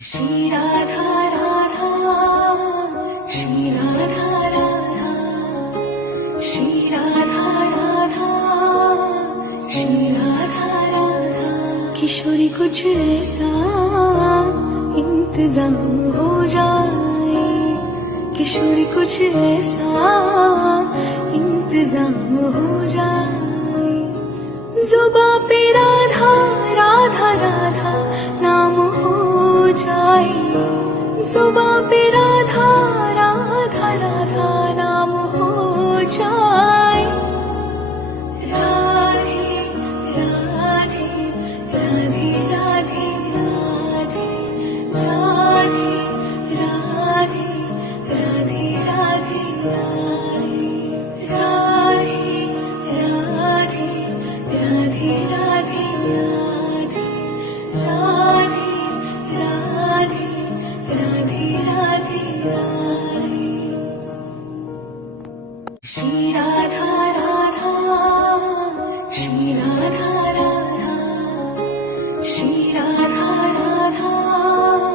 श्री राधा राधा श्री राधा राधा श्री राधा राधा श्री राधा राधा किशोरी कुछ ऐसा इंतजाम हो जाए किशोरी कुछ ऐसा इंतजाम हो जाए जुबां पे राधा राधा राधा नाम हो जाए जुबां पे राधा राधा राधा नाम हो जाए राधे राधे राधे राधे राधे राधे